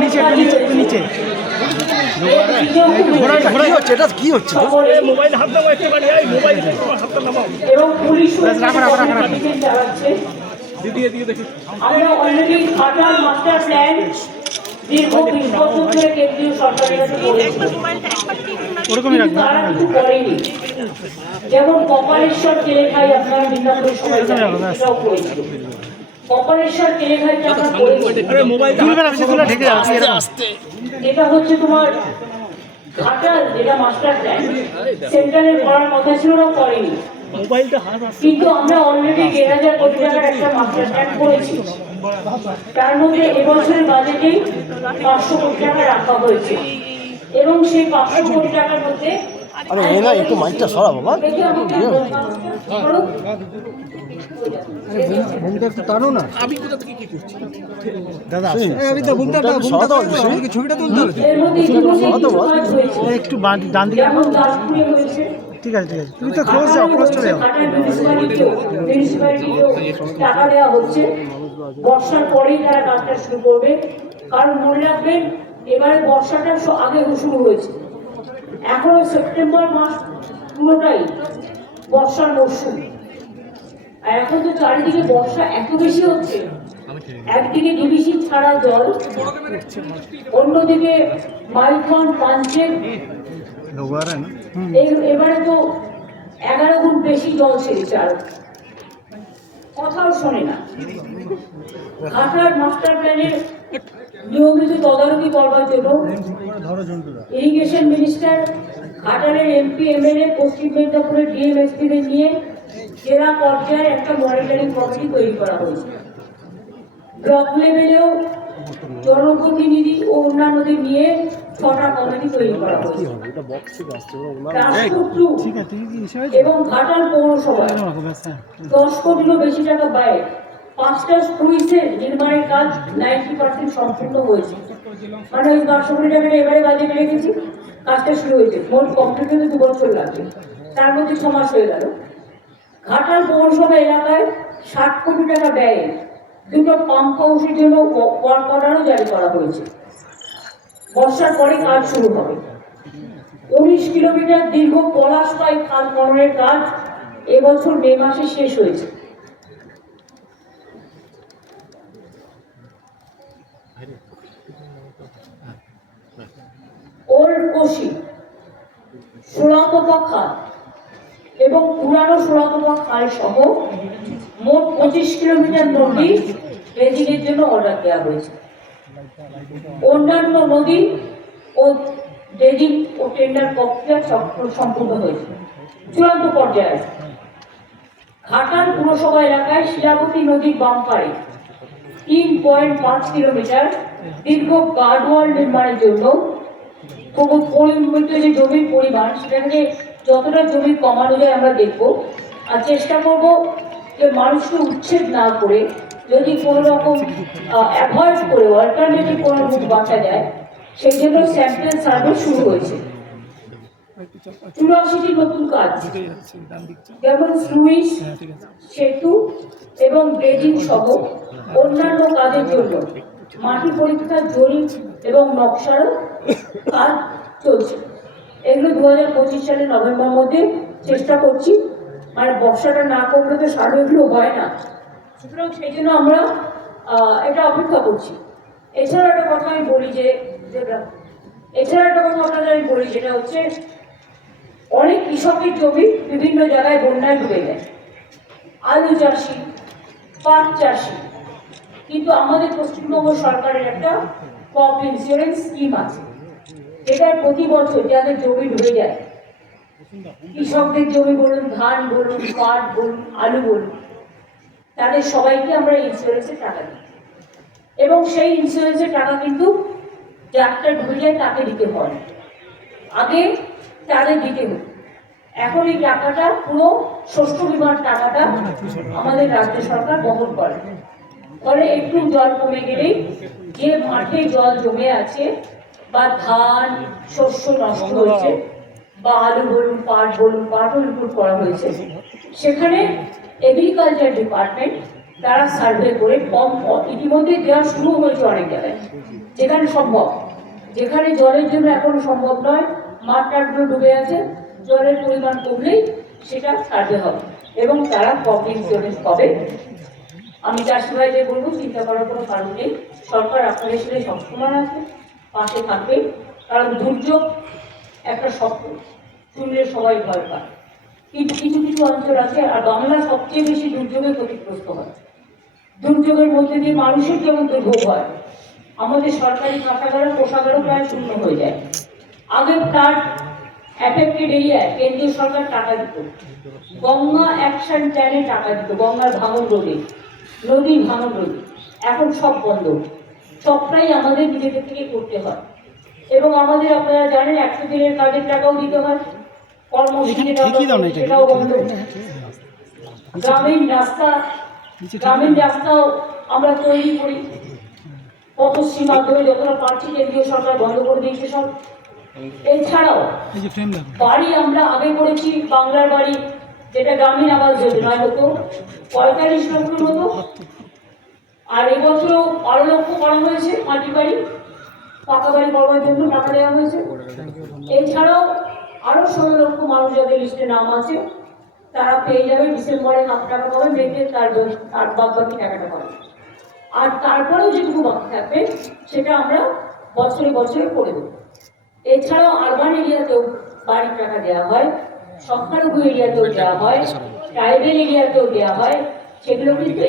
নিচে এটা কি হচ্ছে? মোবাইল হাত দাও একটুখানি, মোবাইল হাতটা নামাও এবং পুলিশ চালাচ্ছে। আমরা অলরেডি ঘাটাল মাস্টার প্ল্যান দীর্ঘ 20 বছর ধরে কেন্দ্রীয় সরকারের কাছে তারা কিছু করেনি। যেমন কপালেশ্বর কেলেখাই আপনারা মিদনাপুর সবাই এটাও করেছিল। কপালেশ্বর কেলেখাইটা আমরা করেছি। এটা হচ্ছে তোমার ঘাটাল, যেটা মাস্টার প্ল্যান সেন্ট্রালের করার কথা ছিল না, করেনি। কিন্তু আমরা অলরেডি 1,000 কোটি টাকার একটা মাস্টার প্ল্যান করেছি। তার মধ্যে এবছরের বাজেটে 500 কোটি টাকা রাখা হয়েছে এবং সেই 500 কোটি টাকার মধ্যে একটু মাইকটা সরা বাবা, টানো না। আমি কোথা থেকে কি করছি দাদা? আমি তো ছবিটা তুলতে হবে একটু ডান দিকে। ঠিক আছে ঠিক আছে, তুমি তো ক্লোজ যাও, ক্লোজ চলে যাও। টাকা দেওয়া হচ্ছে, বর্ষার পরেই তারা কাজটা শুরু করবে। কারণ মনে রাখবেন এবারে বর্ষাটা আগে শুরু হয়েছে, এখনো সেপ্টেম্বর মাস পুরোটাই বর্ষার মরশুম। আর এখন তো চারিদিকে বর্ষা এত বেশি হচ্ছে, একদিকে ডিবিসি ছাড়া জল, অন্যদিকে মাইথন পাঞ্চের এবারে তো 11 গুণ বেশি জল ছেড়েছে, আর কথাও শোনে না। ঘাটাল মাস্টার প্ল্যানের নিয়মিত তদারকি করবার জন্য ইরিগেশন মিনিস্টার, ঘাটালের এমপি এমএলএ, পশ্চিম মেদিনীপুরের ডিএমএসপিদের নিয়ে জেলা পর্যায়ে একটা মনিটরিং কমিটি তৈরি করা হয়েছে। ব্লক লেভেলেও জনপ্রতিনিধি ও অন্যান্যদের নিয়ে 6টা কমিটি তৈরি করা হয়েছে। এবং ঘাটাল পৌরসভায় 10 কোটিরও বেশি টাকা ব্যয়ে 5টা স্কুইসের নির্মাণের কাজ 90% সম্পূর্ণ হয়েছে। মানে ওই 500 কোটি টাকাটা এবারে বাজেটে রেখেছি, কাজটা শুরু হয়েছে। মোট কমপ্লিট হতে 2 বছর লাগবে, তার মধ্যে 6 মাস হয়ে গেল। ঘাটাল পৌরসভা এলাকায় 60 কোটি টাকা ব্যয়ে 2টো পাম্প হাউসের জন্য ওয়ার্ক অর্ডারও জারি করা হয়েছে। বর্ষার পরে কাজ শুরু হবে। 19 কিলোমিটার দীর্ঘ পলাশপাই খাল খননের কাজ এবছর মে মাসে শেষ হয়েছে। ওল্ড কোশি, সোলাতপা খাল এবং পুরানো সোলাতপা খাল সহ মোট 25 কিলোমিটার নদী ড্রেজিংয়ের জন্য অর্ডার দেওয়া হয়েছে। অন্যান্য নদী ও ড্রেজিং ও টেন্ডার প্রক্রিয়া সম্পূর্ণ হয়েছে, চূড়ান্ত পর্যায়ে আছে। ঘাটাল পুরসভা এলাকায় শিলাবতী নদীর বাম পাড়ে 3.5 কিলোমিটার দীর্ঘ গার্ডওয়াল নির্মাণের জন্য পরিমিত যে জমির পরিমাণ, সেটাকে যতটা জমি কমানো যায় আমরা দেখব, আর চেষ্টা করব যে মানুষকে উচ্ছেদ না করে যদি কোনো রকম অ্যাভয়েড করে অল্টারনেটিভ কোনো রুট বাঁচা যায়, সেই জন্য স্যাম্পল সার্ভে শুরু হয়েছে। 84টি নতুন কাজ, যেমন স্লুইস, সেতু এবং ড্রেজিং সহ অন্যান্য কাজের জন্য মাটি পরীক্ষা, জরিপ এবং নকশারও কাজ চলছে। এগুলো 2025 সালের নভেম্বর মধ্যে চেষ্টা করছি, মানে বর্ষাটা না করলে তো সার্ভেগুলো হয় না, সুতরাং সেই জন্য আমরা এটা অপেক্ষা করছি। এছাড়া একটা কথা আমি বলি যেটা হচ্ছে অনেক কৃষকের জমি বিভিন্ন জায়গায় বন্যায় ডুবে যায়, আলু চাষি, পাট চাষি, কিন্তু আমাদের পশ্চিমবঙ্গ সরকারের একটা ক্রপ ইন্স্যুরেন্স স্কিম আছে, যেটা প্রতি বছর যাদের জমি ডুবে যায়, কৃষকদের জমি বলুন, ধান বলুন, পাট বলুন, আলু বলুন, তাদের সবাইকে আমরা ইন্স্যুরেন্সের টাকা দিই এবং সেই ইন্স্যুরেন্সের টাকা কিন্তু যারটা ডুবে যায় তাকে দিতে হয়, আগে তাদের দিতে হতো। এখন এই টাকাটা পুরো শস্য বিমার টাকাটা আমাদের রাজ্য সরকার বহন করে। ফলে একটু জল কমে গেলেই যে মাঠে জল জমে আছে বা ধান শস্য নষ্ট হয়েছে বা আলু বলুন, পাটও ইনক্লুড করা হয়েছে। সেখানে এগ্রিকালচার ডিপার্টমেন্ট তারা সার্ভে করে ইতিমধ্যে দেওয়া শুরু হয়েছে অনেক জায়গায়, যেখানে সম্ভব, যেখানে জলের জন্য এখনো সম্ভব নয়, মাঠ টাটগুলো ডুবে আছে, জলের পরিমাণ কমলেই সেটা সার্ভে হবে এবং তারা ক্রপ ইন্স্যুরেন্স পাবে। আমি চাষি ভাইদের বলবো, চিন্তা করার কোনো কারণ নেই, সরকার আপনাদের সাথে সবসময় আছে, পাশে থাকবে। কারণ দুর্যোগ একটা শব্দ শুনলে সবাই ভয় পায়, কিন্তু কিছু কিছু অঞ্চল আছে, আর বাংলা সবচেয়ে বেশি দুর্যোগে ক্ষতিগ্রস্ত হয়। দুর্যোগের মধ্যে দিয়ে মানুষের যেমন দুর্ভোগ হয়, আমাদের সরকারি খাতাগারও কোষাগারও প্রায় শূন্য হয়ে যায়। আগে ফ্লাড অ্যাফেক্টেড এরিয়ায় কেন্দ্রীয় সরকার টাকা দিত, গঙ্গা অ্যাকশন প্ল্যানে টাকা দিত, গঙ্গার ভাঙন রোধে, নদীর ভাঙন রোধে। এখন সব বন্ধ, সবটাই আমাদের নিজেদের থেকে করতে হয়। এবং আমাদের, আপনারা জানেন, 100 দিনের কাজের টাকাও দিতে হয়, কর্মসূচি সেটাও বন্ধ। গ্রামীণ রাস্তাও আমরা তৈরি করি পথশ্রীর মাধ্যমে, যতটা পারছি কেন্দ্রীয় সরকার বন্ধ করে দিয়েছে সব। এছাড়াও বাড়ি আমরা আগে করেছি, বাংলার বাড়ি, যেটা গ্রামীণ আবাস যোজনায় হতো, 45 লক্ষের মতো, আর এবছরও 12 লক্ষ করা হয়েছে মাটির বাড়ি, পাকা বাড়ি করবার জন্য টাকা দেওয়া হয়েছে। এছাড়াও আরো 16 লক্ষ মানুষ যাদের লিস্টে নাম আছে তারা পেয়ে যাবে, ডিসেম্বরে হাফ টাকা পাবে, মেয়েতে তার বাদ বাকি টাকাটা পাবে। আর তারপরেও যেটুকু বাকি থাকবে সেটা আমরা বছরে বছরে করে দেবো। এছাড়াও আরবান এরিয়াতেও বাড়ির টাকা দেওয়া হয়, সংখ্যালঘু এরিয়াতেও দেওয়া হয়, ট্রাইবেল এরিয়াতেও দেওয়া হয়, সেগুলো কিন্তু